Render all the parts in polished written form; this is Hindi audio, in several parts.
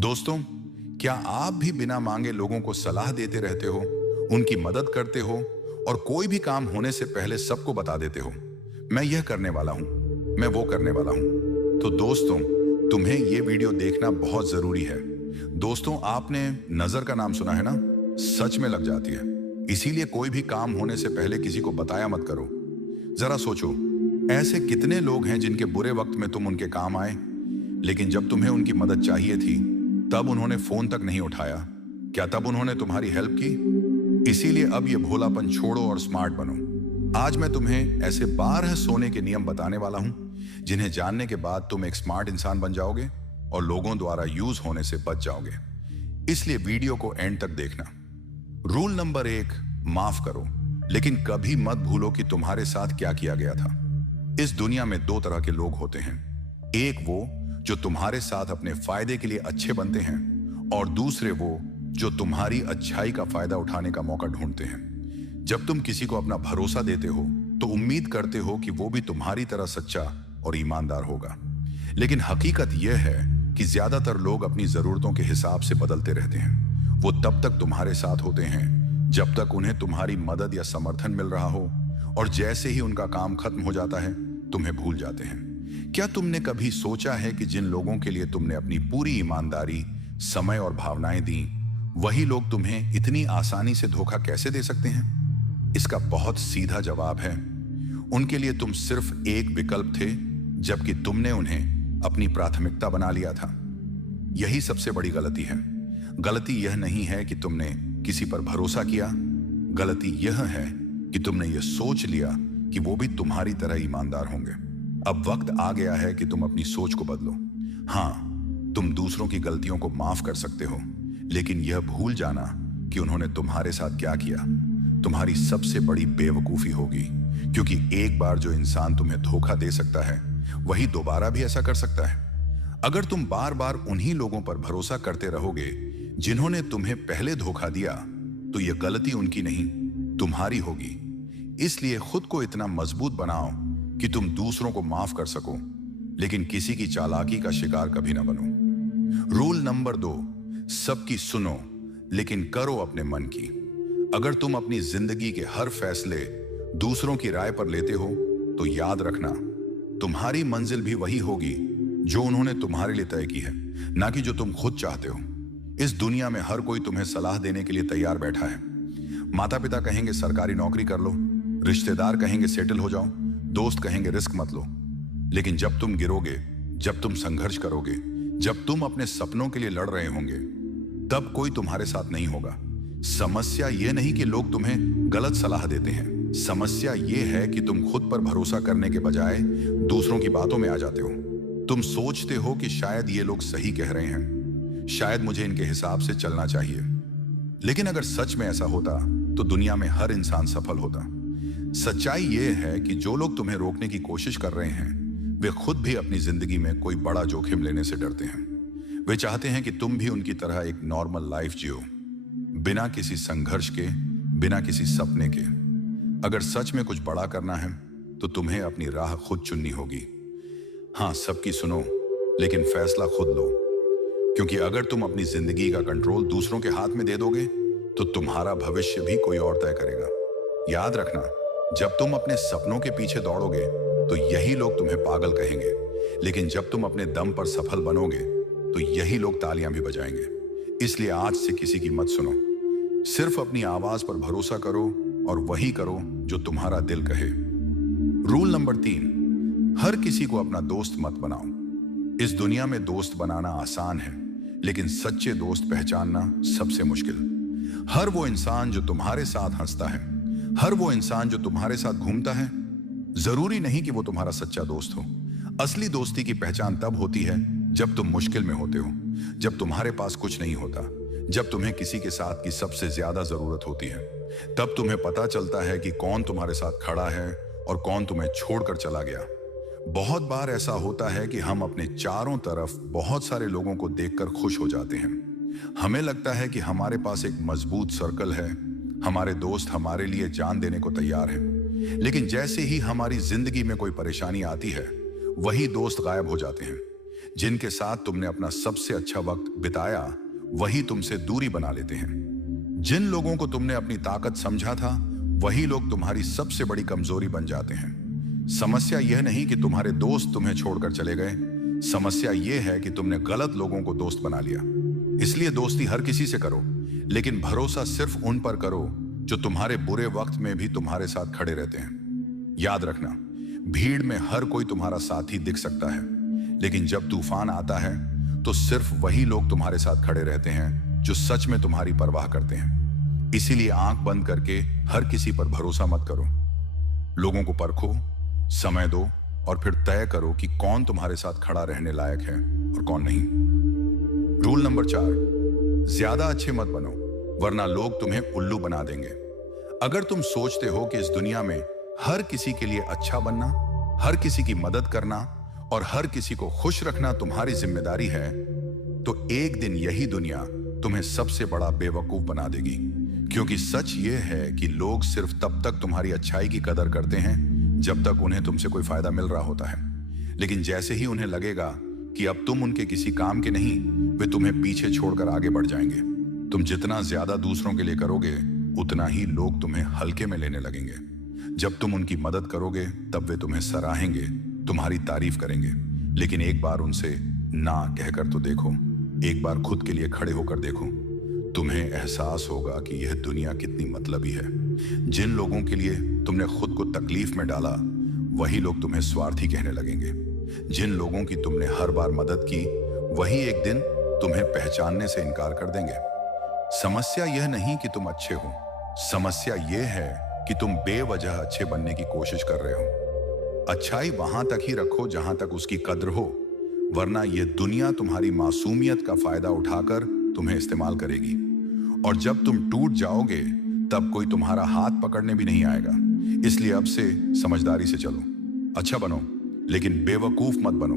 दोस्तों, क्या आप भी बिना मांगे लोगों को सलाह देते रहते हो, उनकी मदद करते हो और कोई भी काम होने से पहले सबको बता देते हो, मैं यह करने वाला हूं, मैं वो करने वाला हूं। तो दोस्तों, तुम्हें यह वीडियो देखना बहुत जरूरी है। दोस्तों, आपने नजर का नाम सुना है ना? सच में लग जाती है। इसीलिए कोई भी काम होने से पहले किसी को बताया मत करो। जरा सोचो, ऐसे कितने लोग हैं जिनके बुरे वक्त में तुम उनके काम आए, लेकिन जब तुम्हें उनकी मदद चाहिए थी तब उन्होंने फोन तक नहीं उठाया। क्या तब उन्होंने तुम्हारी हेल्प की? इसीलिए अब ये भोलापन छोड़ो और स्मार्ट बनो। आज मैं तुम्हें ऐसे 12 सोने के नियम बताने वाला हूं जिन्हें जानने के बाद तुम एक स्मार्ट इंसान बन जाओगे और लोगों द्वारा यूज होने से बच जाओगे। इसलिए वीडियो को एंड तक देखना। रूल नंबर 1, माफ करो, लेकिन कभी मत भूलो कि तुम्हारे साथ क्या किया गया था। इस दुनिया में 2 तरह के लोग होते हैं। एक वो जो तुम्हारे साथ अपने फायदे के लिए अच्छे बनते हैं और दूसरे वो जो तुम्हारी अच्छाई का फायदा उठाने का मौका ढूंढते हैं। जब तुम किसी को अपना भरोसा देते हो तो उम्मीद करते हो कि वो भी तुम्हारी तरह सच्चा और ईमानदार होगा। लेकिन हकीकत यह है कि ज्यादातर लोग अपनी जरूरतों के हिसाब से बदलते रहते हैं। वो तब तक तुम्हारे साथ होते हैं जब तक उन्हें तुम्हारी मदद या समर्थन मिल रहा हो, और जैसे ही उनका काम खत्म हो जाता है तुम्हें भूल जाते हैं। क्या तुमने कभी सोचा है कि जिन लोगों के लिए तुमने अपनी पूरी ईमानदारी, समय और भावनाएं दी, वही लोग तुम्हें इतनी आसानी से धोखा कैसे दे सकते हैं? इसका बहुत सीधा जवाब है, उनके लिए तुम सिर्फ एक विकल्प थे, जबकि तुमने उन्हें अपनी प्राथमिकता बना लिया था। यही सबसे बड़ी गलती है। गलती यह नहीं है कि तुमने किसी पर भरोसा किया, गलती यह है कि तुमने यह सोच लिया कि वो भी तुम्हारी तरह ईमानदार होंगे। अब वक्त आ गया है कि तुम अपनी सोच को बदलो। हाँ, तुम दूसरों की गलतियों को माफ कर सकते हो, लेकिन यह भूल जाना कि उन्होंने तुम्हारे साथ क्या किया तुम्हारी सबसे बड़ी बेवकूफी होगी। क्योंकि एक बार जो इंसान तुम्हें धोखा दे सकता है, वही दोबारा भी ऐसा कर सकता है। अगर तुम बार बार उन्हीं लोगों पर भरोसा करते रहोगे जिन्होंने तुम्हें पहले धोखा दिया, तो यह गलती उनकी नहीं, तुम्हारी होगी। इसलिए खुद को इतना मजबूत बनाओ कि तुम दूसरों को माफ कर सको, लेकिन किसी की चालाकी का शिकार कभी ना बनो। रूल नंबर 2, सबकी सुनो लेकिन करो अपने मन की। अगर तुम अपनी जिंदगी के हर फैसले दूसरों की राय पर लेते हो, तो याद रखना, तुम्हारी मंजिल भी वही होगी जो उन्होंने तुम्हारे लिए तय की है, ना कि जो तुम खुद चाहते हो। इस दुनिया में हर कोई तुम्हें सलाह देने के लिए तैयार बैठा है। माता पिता कहेंगे सरकारी नौकरी कर लो, रिश्तेदार कहेंगे सेटल हो जाओ, दोस्त कहेंगे रिस्क मत लो। लेकिन जब तुम गिरोगे, जब तुम संघर्ष करोगे, जब तुम अपने सपनों के लिए लड़ रहे होंगे, तब कोई तुम्हारे साथ नहीं होगा। समस्या यह नहीं कि लोग तुम्हें गलत सलाह देते हैं, समस्या यह है कि तुम खुद पर भरोसा करने के बजाय दूसरों की बातों में आ जाते हो। तुम सोचते हो कि शायद ये लोग सही कह रहे हैं, शायद मुझे इनके हिसाब से चलना चाहिए। लेकिन अगर सच में ऐसा होता तो दुनिया में हर इंसान सफल होता। सच्चाई यह है कि जो लोग तुम्हें रोकने की कोशिश कर रहे हैं, वे खुद भी अपनी जिंदगी में कोई बड़ा जोखिम लेने से डरते हैं। वे चाहते हैं कि तुम भी उनकी तरह एक नॉर्मल लाइफ जियो, बिना किसी संघर्ष के, बिना किसी सपने के। अगर सच में कुछ बड़ा करना है तो तुम्हें अपनी राह खुद चुननी होगी। हाँ, सबकी सुनो, लेकिन फैसला खुद लो। क्योंकि अगर तुम अपनी जिंदगी का कंट्रोल दूसरों के हाथ में दे दोगे, तो तुम्हारा भविष्य भी कोई और तय करेगा। याद रखना, जब तुम अपने सपनों के पीछे दौड़ोगे तो यही लोग तुम्हें पागल कहेंगे, लेकिन जब तुम अपने दम पर सफल बनोगे तो यही लोग तालियां भी बजाएंगे। इसलिए आज से किसी की मत सुनो, सिर्फ अपनी आवाज पर भरोसा करो और वही करो जो तुम्हारा दिल कहे। रूल नंबर 3, हर किसी को अपना दोस्त मत बनाओ। इस दुनिया में दोस्त बनाना आसान है, लेकिन सच्चे दोस्त पहचानना सबसे मुश्किल। हर वो इंसान जो तुम्हारे साथ हंसता है, हर वो इंसान जो तुम्हारे साथ घूमता है, जरूरी नहीं कि वो तुम्हारा सच्चा दोस्त हो। असली दोस्ती की पहचान तब होती है जब तुम मुश्किल में होते हो, जब तुम्हारे पास कुछ नहीं होता, जब तुम्हें किसी के साथ की सबसे ज्यादा जरूरत होती है। तब तुम्हें पता चलता है कि कौन तुम्हारे साथ खड़ा है और कौन तुम्हें छोड़कर चला गया। बहुत बार ऐसा होता है कि हम अपने चारों तरफ बहुत सारे लोगों को देखकर खुश हो जाते हैं। हमें लगता है कि हमारे पास एक मजबूत सर्कल है, हमारे दोस्त हमारे लिए जान देने को तैयार हैं। लेकिन जैसे ही हमारी जिंदगी में कोई परेशानी आती है, वही दोस्त गायब हो जाते हैं। जिनके साथ तुमने अपना सबसे अच्छा वक्त बिताया वही तुमसे दूरी बना लेते हैं। जिन लोगों को तुमने अपनी ताकत समझा था वही लोग तुम्हारी सबसे बड़ी कमजोरी बन जाते हैं। समस्या यह नहीं कि तुम्हारे दोस्त तुम्हें छोड़कर चले गए, समस्या यह है कि तुमने गलत लोगों को दोस्त बना लिया। इसलिए दोस्ती हर किसी से करो, लेकिन भरोसा सिर्फ उन पर करो जो तुम्हारे बुरे वक्त में भी तुम्हारे साथ खड़े रहते हैं। याद रखना, भीड़ में हर कोई तुम्हारा साथी दिख सकता है, लेकिन जब तूफान आता है तो सिर्फ वही लोग तुम्हारे साथ खड़े रहते हैं जो सच में तुम्हारी परवाह करते हैं। इसीलिए आंख बंद करके हर किसी पर भरोसा मत करो। लोगों को परखो, समय दो और फिर तय करो कि कौन तुम्हारे साथ खड़ा रहने लायक है और कौन नहीं। रूल नंबर 4, ज्यादा अच्छे मत बनो, वरना लोग तुम्हें उल्लू बना देंगे। अगर तुम सोचते हो कि इस दुनिया में हर किसी के लिए अच्छा बनना, हर किसी की मदद करना और हर किसी को खुश रखना तुम्हारी जिम्मेदारी है, तो एक दिन यही दुनिया तुम्हें सबसे बड़ा बेवकूफ बना देगी। क्योंकि सच ये है कि लोग सिर्फ तब तक तुम्हारी अच्छाई की कदर करते हैं जब तक उन्हें तुमसे कोई फायदा मिल रहा होता है। लेकिन जैसे ही उन्हें लगेगा कि अब तुम उनके किसी काम के नहीं, वे तुम्हें पीछे छोड़कर आगे बढ़ जाएंगे। तुम जितना ज्यादा दूसरों के लिए करोगे उतना ही लोग तुम्हें हल्के में लेने लगेंगे। जब तुम उनकी मदद करोगे तब वे तुम्हें सराहेंगे, तुम्हारी तारीफ करेंगे। लेकिन एक बार उनसे ना कहकर तो देखो, एक बार खुद के लिए खड़े होकर देखो, तुम्हें एहसास होगा कि यह दुनिया कितनी मतलबी है। जिन लोगों के लिए तुमने खुद को तकलीफ में डाला वही लोग तुम्हें स्वार्थी कहने लगेंगे। जिन लोगों की तुमने हर बार मदद की वही एक दिन तुम्हें पहचानने से इनकार कर देंगे। समस्या यह नहीं कि तुम अच्छे हो, समस्या यह है कि तुम बेवजह अच्छे बनने की कोशिश कर रहे हो। अच्छाई वहां तक ही रखो जहां तक उसकी कद्र हो, वरना यह दुनिया तुम्हारी मासूमियत का फायदा उठाकर तुम्हें इस्तेमाल करेगी। और जब तुम टूट जाओगे तब कोई तुम्हारा हाथ पकड़ने भी नहीं आएगा। इसलिए अब से समझदारी से चलो, अच्छा बनो लेकिन बेवकूफ मत बनो।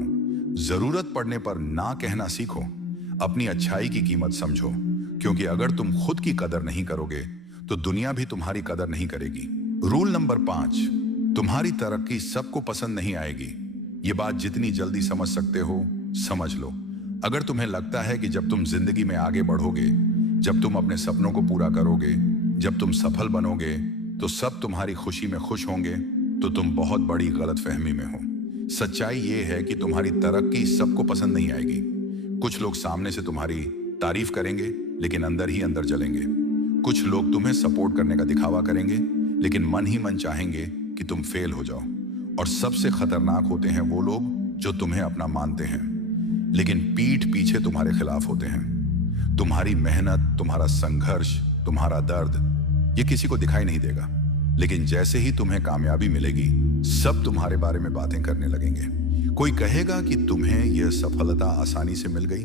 जरूरत पड़ने पर ना कहना सीखो, अपनी अच्छाई की कीमत समझो, क्योंकि अगर तुम खुद की कदर नहीं करोगे तो दुनिया भी तुम्हारी कदर नहीं करेगी। रूल नंबर 5, तुम्हारी तरक्की सबको पसंद नहीं आएगी। ये बात जितनी जल्दी समझ सकते हो समझ लो। अगर तुम्हें लगता है कि जब तुम जिंदगी में आगे बढ़ोगे, जब तुम अपने सपनों को पूरा करोगे, जब तुम सफल बनोगे तो सब तुम्हारी खुशी में खुश होंगे, तो तुम बहुत बड़ी गलतफहमी में हो। सच्चाई ये है कि तुम्हारी तरक्की सबको पसंद नहीं आएगी। कुछ लोग सामने से तुम्हारी तारीफ करेंगे लेकिन अंदर ही अंदर जलेंगे। कुछ लोग तुम्हें सपोर्ट करने का दिखावा करेंगे लेकिन मन ही मन चाहेंगे कि तुम फेल हो जाओ। और सबसे खतरनाक होते हैं वो लोग जो तुम्हें अपना मानते हैं लेकिन पीठ पीछे तुम्हारे खिलाफ होते हैं। तुम्हारी मेहनत, तुम्हारा संघर्ष, तुम्हारा दर्द ये किसी को दिखाई नहीं देगा, लेकिन जैसे ही तुम्हें कामयाबी मिलेगी सब तुम्हारे बारे में बातें करने लगेंगे। कोई कहेगा कि तुम्हें यह सफलता आसानी से मिल गई,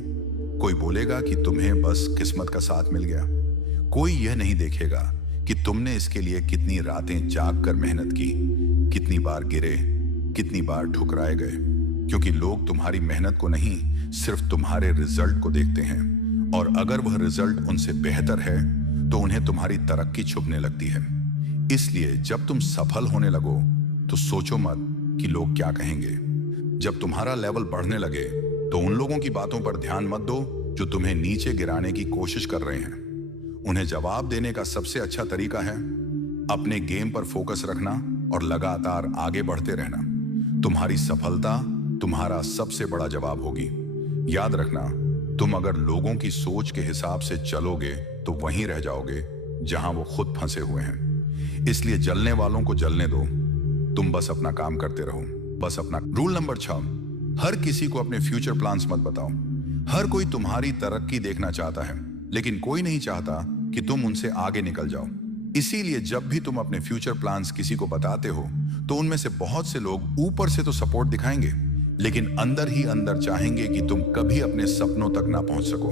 कोई बोलेगा कि तुम्हें बस किस्मत का साथ मिल गया। कोई यह नहीं देखेगा कि तुमने इसके लिए कितनी रातें जाग कर मेहनत की, कितनी बार गिरे, कितनी बार ठुकराए गए। क्योंकि लोग तुम्हारी मेहनत को नहीं, सिर्फ तुम्हारे रिजल्ट को देखते हैं। और अगर वह रिजल्ट उनसे बेहतर है तो उन्हें तुम्हारी तरक्की छुपने लगती है। इसलिए जब तुम सफल होने लगो तो सोचो मत कि लोग क्या कहेंगे। जब तुम्हारा लेवल बढ़ने लगे तो उन लोगों की बातों पर ध्यान मत दो जो तुम्हें नीचे गिराने की कोशिश कर रहे हैं। उन्हें जवाब देने का सबसे अच्छा तरीका है अपने गेम पर फोकस रखना और लगातार आगे बढ़ते रहना। तुम्हारी सफलता तुम्हारा सबसे बड़ा जवाब होगी। याद रखना, तुम अगर लोगों की सोच के हिसाब से चलोगे तो वहीं रह जाओगे जहां वो खुद फंसे हुए हैं। इसलिए जलने वालों को जलने दो, तुम बस अपना काम करते रहो, बस अपना। रूल नंबर 6, हर किसी को अपने फ्यूचर प्लान्स मत बताओ। हर कोई तुम्हारी तरक्की देखना चाहता है लेकिन कोई नहीं चाहता कि तुम उनसे आगे निकल जाओ। इसीलिए जब भी तुम अपने फ्यूचर प्लान्स किसी को बताते हो तो उनमें से बहुत से लोग ऊपर से तो सपोर्ट दिखाएंगे लेकिन अंदर ही अंदर चाहेंगे कि तुम कभी अपने सपनों तक ना पहुंच सको।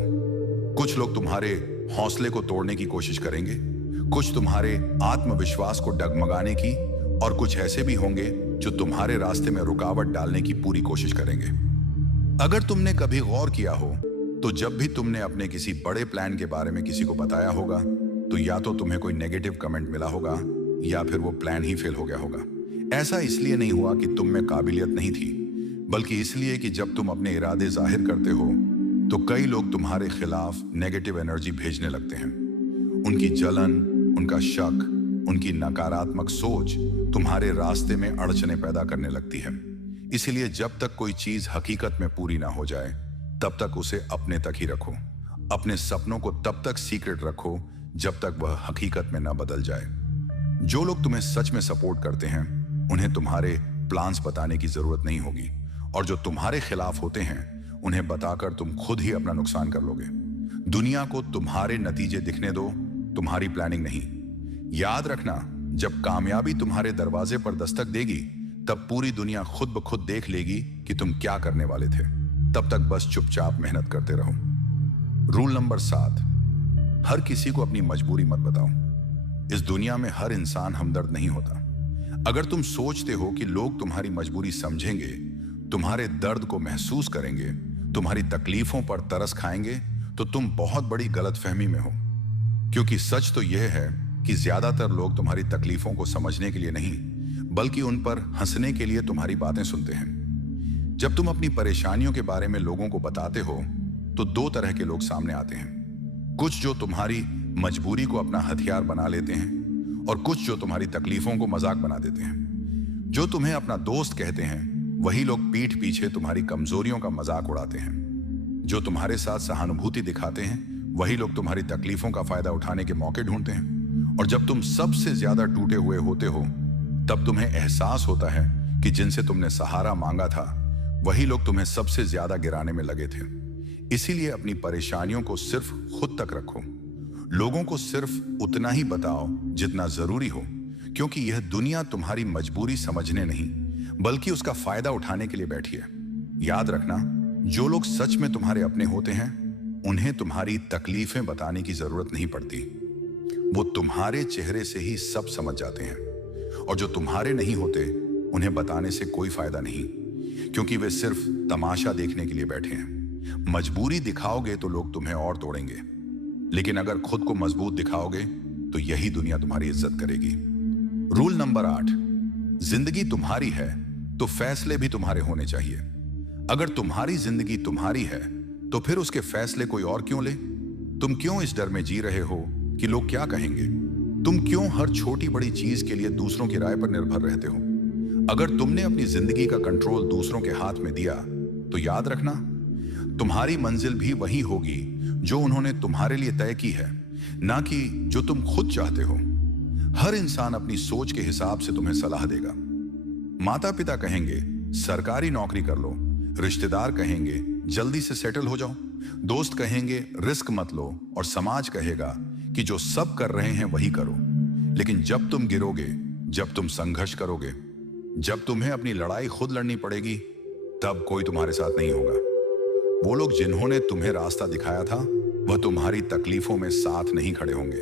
कुछ लोग तुम्हारे हौसले को तोड़ने की कोशिश करेंगे, कुछ तुम्हारे आत्मविश्वास को डगमगाने की, और कुछ ऐसे भी होंगे जो तुम्हारे रास्ते में रुकावट डालने की पूरी कोशिश करेंगे। अगर तुमने कभी गौर किया हो तो जब भी तुमने अपने किसी बड़े प्लान के बारे में किसी को बताया होगा तो या तो तुम्हें कोई नेगेटिव कमेंट मिला होगा या फिर वो प्लान ही फेल हो गया होगा। ऐसा इसलिए नहीं हुआ कि तुम में काबिलियत नहीं थी, बल्कि इसलिए कि जब तुम अपने इरादे जाहिर करते हो तो कई लोग तुम्हारे खिलाफ नेगेटिव एनर्जी भेजने लगते हैं। उनकी जलन, उनका शक, उनकी नकारात्मक सोच तुम्हारे रास्ते में अड़चने पैदा करने लगती है। इसीलिए जब तक कोई चीज हकीकत में पूरी ना हो जाए तब तक उसे अपने तक ही रखो। अपने सपनों को तब तक सीक्रेट रखो जब तक वह हकीकत में ना बदल जाए। जो लोग तुम्हें सच में सपोर्ट करते हैं उन्हें तुम्हारे प्लान्स बताने की जरूरत नहीं होगी, और जो तुम्हारे खिलाफ होते हैं उन्हें बताकर तुम खुद ही अपना नुकसान कर लोगे। दुनिया को तुम्हारे नतीजे दिखने दो, तुम्हारी प्लानिंग नहीं। याद रखना, जब कामयाबी तुम्हारे दरवाजे पर दस्तक देगी तब पूरी दुनिया खुद ब खुद देख लेगी कि तुम क्या करने वाले थे। तब तक बस चुपचाप मेहनत करते रहो। रूल नंबर 7, हर किसी को अपनी मजबूरी मत बताओ। इस दुनिया में हर इंसान हमदर्द नहीं होता। अगर तुम सोचते हो कि लोग तुम्हारी मजबूरी समझेंगे, तुम्हारे दर्द को महसूस करेंगे, तुम्हारी तकलीफों पर तरस खाएंगे, तो तुम बहुत बड़ी गलतफहमी में हो। क्योंकि सच तो यह है कि ज्यादातर लोग तुम्हारी तकलीफों को समझने के लिए नहीं, बल्कि उन पर हंसने के लिए तुम्हारी बातें सुनते हैं। जब तुम अपनी परेशानियों के बारे में लोगों को बताते हो तो 2 तरह के लोग सामने आते हैं। कुछ जो तुम्हारी मजबूरी को अपना हथियार बना लेते हैं, और कुछ जो तुम्हारी तकलीफों को मजाक बना देते हैं। जो तुम्हें अपना दोस्त कहते हैं वही लोग पीठ पीछे तुम्हारी कमजोरियों का मजाक उड़ाते हैं। जो तुम्हारे साथ सहानुभूति दिखाते हैं वही लोग तुम्हारी तकलीफों का फायदा उठाने के मौके ढूंढते हैं। और जब तुम सबसे ज्यादा टूटे हुए होते हो तब तुम्हें एहसास होता है कि जिनसे तुमने सहारा मांगा था वही लोग तुम्हें सबसे ज्यादा गिराने में लगे थे। इसीलिए अपनी परेशानियों को सिर्फ खुद तक रखो। लोगों को सिर्फ उतना ही बताओ जितना जरूरी हो, क्योंकि यह दुनिया तुम्हारी मजबूरी समझने नहीं बल्कि उसका फायदा उठाने के लिए बैठी है। याद रखना, जो लोग सच में तुम्हारे अपने होते हैं उन्हें तुम्हारी तकलीफें बताने की जरूरत नहीं पड़ती। वो तुम्हारे चेहरे से ही सब समझ जाते हैं। और जो तुम्हारे नहीं होते उन्हें बताने से कोई फायदा नहीं, क्योंकि वे सिर्फ तमाशा देखने के लिए बैठे हैं। मजबूरी दिखाओगे तो लोग तुम्हें और तोड़ेंगे, लेकिन अगर खुद को मजबूत दिखाओगे तो यही दुनिया तुम्हारी इज्जत करेगी। रूल नंबर 8, जिंदगी तुम्हारी है तो फैसले भी तुम्हारे होने चाहिए। अगर तुम्हारी जिंदगी तुम्हारी है तो फिर उसके फैसले कोई और क्यों ले? तुम क्यों इस डर में जी रहे हो कि लोग क्या कहेंगे? तुम क्यों हर छोटी बड़ी चीज के लिए दूसरों की राय पर निर्भर रहते हो? अगर तुमने अपनी जिंदगी का कंट्रोल दूसरों के हाथ में दिया तो याद रखना, तुम्हारी मंजिल भी वही होगी जो उन्होंने तुम्हारे लिए तय की है, ना कि जो तुम खुद चाहते हो। हर इंसान अपनी सोच के हिसाब से तुम्हें सलाह देगा। माता पिता कहेंगे सरकारी नौकरी कर लो, रिश्तेदार कहेंगे जल्दी से सेटल हो जाओ, दोस्त कहेंगे रिस्क मत लो, और समाज कहेगा कि जो सब कर रहे हैं वही करो। लेकिन जब तुम गिरोगे, जब तुम संघर्ष करोगे, जब तुम्हें अपनी लड़ाई खुद लड़नी पड़ेगी, तब कोई तुम्हारे साथ नहीं होगा। वो लोग जिन्होंने तुम्हें रास्ता दिखाया था वह तुम्हारी तकलीफों में साथ नहीं खड़े होंगे।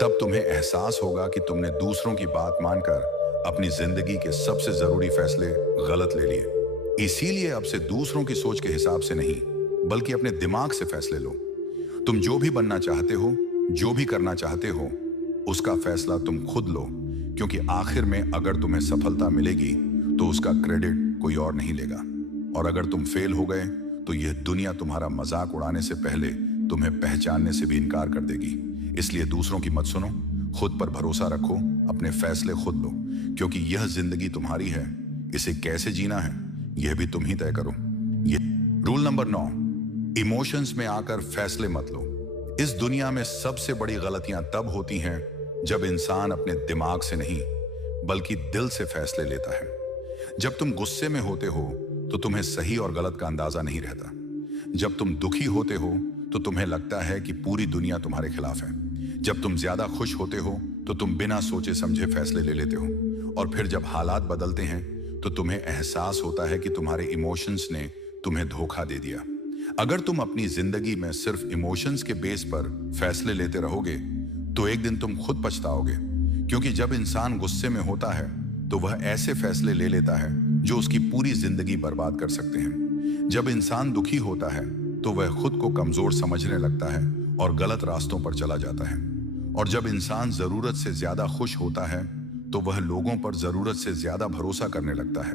तब तुम्हें एहसास होगा कि तुमने दूसरों की बात मानकर अपनी जिंदगी के सबसे जरूरी फैसले गलत ले लिए। इसीलिए अब से दूसरों की सोच के हिसाब से नहीं बल्कि अपने दिमाग से फैसले लो। तुम जो भी बनना चाहते हो, जो भी करना चाहते हो, उसका फैसला तुम खुद लो, क्योंकि आखिर में अगर तुम्हें सफलता मिलेगी तो उसका क्रेडिट कोई और नहीं लेगा, और अगर तुम फेल हो गए तो यह दुनिया तुम्हारा मजाक उड़ाने से पहले तुम्हें पहचानने से भी इनकार कर देगी। इसलिए दूसरों की मत सुनो, खुद पर भरोसा रखो, अपने फैसले खुद लो, क्योंकि यह जिंदगी तुम्हारी है। इसे कैसे जीना है यह भी तुम ही तय करो। ये रूल नंबर 9, इमोशंस में आकर फैसले मत लो। इस दुनिया में सबसे बड़ी गलतियां तब होती हैं जब इंसान अपने दिमाग से नहीं बल्कि दिल से फैसले लेता है। जब तुम गुस्से में होते हो तो तुम्हें सही और गलत का अंदाजा नहीं रहता। जब तुम दुखी होते हो तो तुम्हें लगता है कि पूरी दुनिया तुम्हारे खिलाफ है। जब तुम ज्यादा खुश होते हो तो तुम बिना सोचे समझे फैसले ले लेते हो, और फिर जब हालात बदलते हैं तो तुम्हें एहसास होता है कि तुम्हारे इमोशंस ने तुम्हें धोखा दे दिया। अगर तुम अपनी जिंदगी में सिर्फ इमोशंस के बेस पर फैसले लेते रहोगे तो एक दिन तुम खुद पछताओगे, क्योंकि जब इंसान गुस्से में होता है तो वह ऐसे फैसले ले लेता है जो उसकी पूरी जिंदगी बर्बाद कर सकते हैं। जब इंसान दुखी होता है तो वह खुद को कमजोर समझने लगता है और गलत रास्तों पर चला जाता है। और जब इंसान जरूरत से ज्यादा खुश होता है तो वह लोगों पर जरूरत से ज्यादा भरोसा करने लगता है।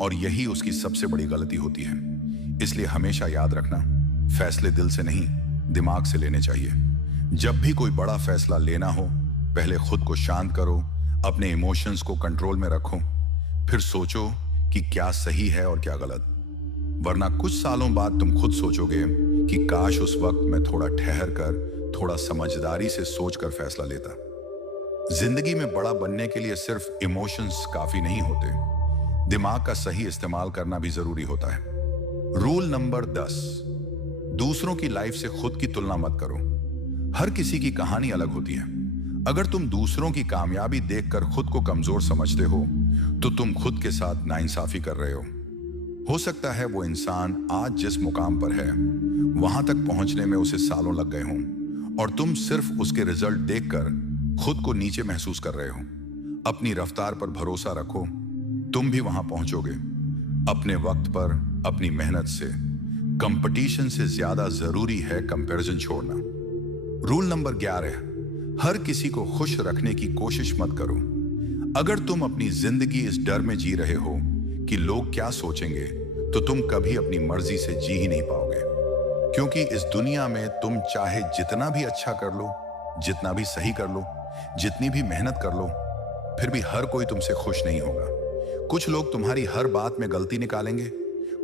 और यही उसकी सबसे बड़ी गलती होती है। इसलिए हमेशा याद रखना, फैसले दिल से नहीं, दिमाग से लेने चाहिए। जब भी कोई बड़ा फैसला लेना हो, पहले खुद को शांत करो, अपने इमोशंस को कंट्रोल में रखो, फिर सोचो कि क्या सही है और क्या गलत। वरना कुछ सालों बाद तुम खुद सोचोगे कि काश उस वक्त मैं थोड़ा ठहर कर, थोड़ा समझदारी से सोचकर फैसला लेता। जिंदगी में बड़ा बनने के लिए सिर्फ इमोशंस काफी नहीं होते, दिमाग का सही इस्तेमाल करना भी जरूरी होता है। रूल नंबर 10, दूसरों की लाइफ से खुद की तुलना मत करो। हर किसी की कहानी अलग होती है। अगर तुम दूसरों की कामयाबी देखकर खुद को कमजोर समझते हो, तो तुम खुद के साथ नाइंसाफी कर रहे हो सकता है वो इंसान आज जिस मुकाम पर है, वहां तक पहुंचने में उसे सालों लग गए हों और तुम सिर्फ उसके रिजल्ट देखकर खुद को नीचे महसूस कर रहे हो। अपनी रफ्तार पर भरोसा रखो, तुम भी वहां पहुंचोगे, अपने वक्त पर, अपनी मेहनत से। कंपटीशन से ज्यादा जरूरी है कंपैरिजन छोड़ना। रूल नंबर 11, हर किसी को खुश रखने की कोशिश मत करो। अगर तुम अपनी जिंदगी इस डर में जी रहे हो कि लोग क्या सोचेंगे, तो तुम कभी अपनी मर्जी से जी ही नहीं पाओगे। क्योंकि इस दुनिया में तुम चाहे जितना भी अच्छा कर लो, जितना भी सही कर लो, जितनी भी मेहनत कर लो, फिर भी हर कोई तुमसे खुश नहीं होगा। कुछ लोग तुम्हारी हर बात में गलती निकालेंगे,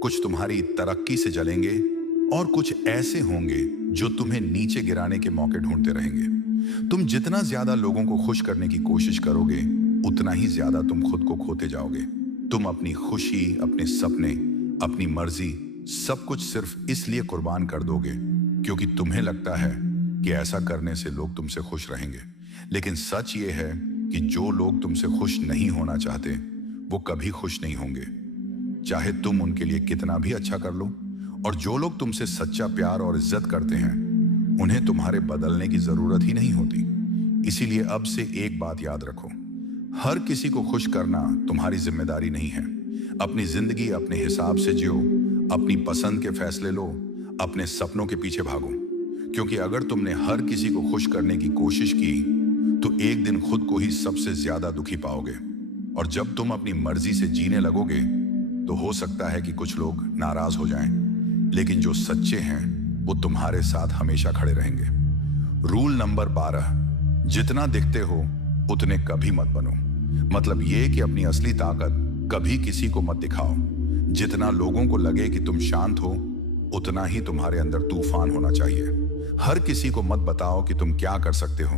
कुछ तुम्हारी तरक्की से जलेंगे और कुछ ऐसे होंगे जो तुम्हें नीचे गिराने के मौके ढूंढते रहेंगे। तुम जितना ज्यादा लोगों को खुश करने की कोशिश करोगे, उतना ही ज्यादा तुम खुद को खोते जाओगे। तुम अपनी खुशी, अपने सपने, अपनी मर्जी, सब कुछ सिर्फ इसलिए कुर्बान कर दोगे क्योंकि तुम्हें लगता है कि ऐसा करने से लोग तुमसे खुश रहेंगे। लेकिन सच ये है कि जो लोग तुमसे खुश नहीं होना चाहते, वो कभी खुश नहीं होंगे, चाहे तुम उनके लिए कितना भी अच्छा कर लो। और जो लोग तुमसे सच्चा प्यार और इज्जत करते हैं, उन्हें तुम्हारे बदलने की जरूरत ही नहीं होती। इसीलिए अब से एक बात याद रखो, हर किसी को खुश करना तुम्हारी जिम्मेदारी नहीं है। अपनी जिंदगी अपने हिसाब से जियो, अपनी पसंद के फैसले लो, अपने सपनों के पीछे भागो। क्योंकि अगर तुमने हर किसी को खुश करने की कोशिश की, तो एक दिन खुद को ही सबसे ज्यादा दुखी पाओगे। और जब तुम अपनी मर्जी से जीने लगोगे, तो हो सकता है कि कुछ लोग नाराज हो जाएं, लेकिन जो सच्चे हैं वो तुम्हारे साथ हमेशा खड़े रहेंगे। रूल नंबर 12, जितना दिखते हो उतने कभी मत बनो। मतलब ये कि अपनी असली ताकत कभी किसी को मत दिखाओ। जितना लोगों को लगे कि तुम शांत हो, उतना ही तुम्हारे अंदर तूफान होना चाहिए। हर किसी को मत बताओ कि तुम क्या कर सकते हो,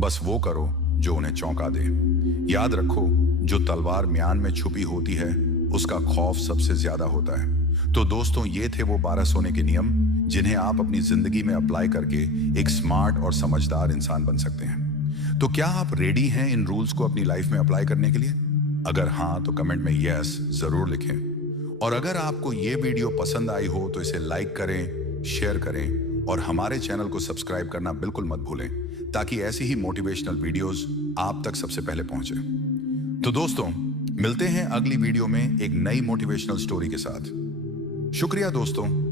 बस वो करो जो उन्हें चौंका दे। याद रखो, जो तलवार म्यान में छुपी होती है, उसका खौफ सबसे ज्यादा होता है। तो दोस्तों, ये थे वो 12 सोने के नियम जिन्हें आप अपनी जिंदगी में अप्लाई करके एक स्मार्ट और समझदार इंसान बन सकते हैं। तो क्या आप रेडी हैं इन रूल्स को अपनी लाइफ में अप्लाई करने के लिए? अगर हाँ, तो कमेंट में यस जरूर लिखें। और अगर आपको ये वीडियो पसंद आई हो तो इसे लाइक करें, शेयर करें और हमारे चैनल को सब्सक्राइब करना बिल्कुल मत भूलें, ताकि ऐसी ही मोटिवेशनल वीडियोस आप तक सबसे पहले पहुंचे। तो दोस्तों, मिलते हैं अगली वीडियो में एक नई मोटिवेशनल स्टोरी के साथ। शुक्रिया दोस्तों।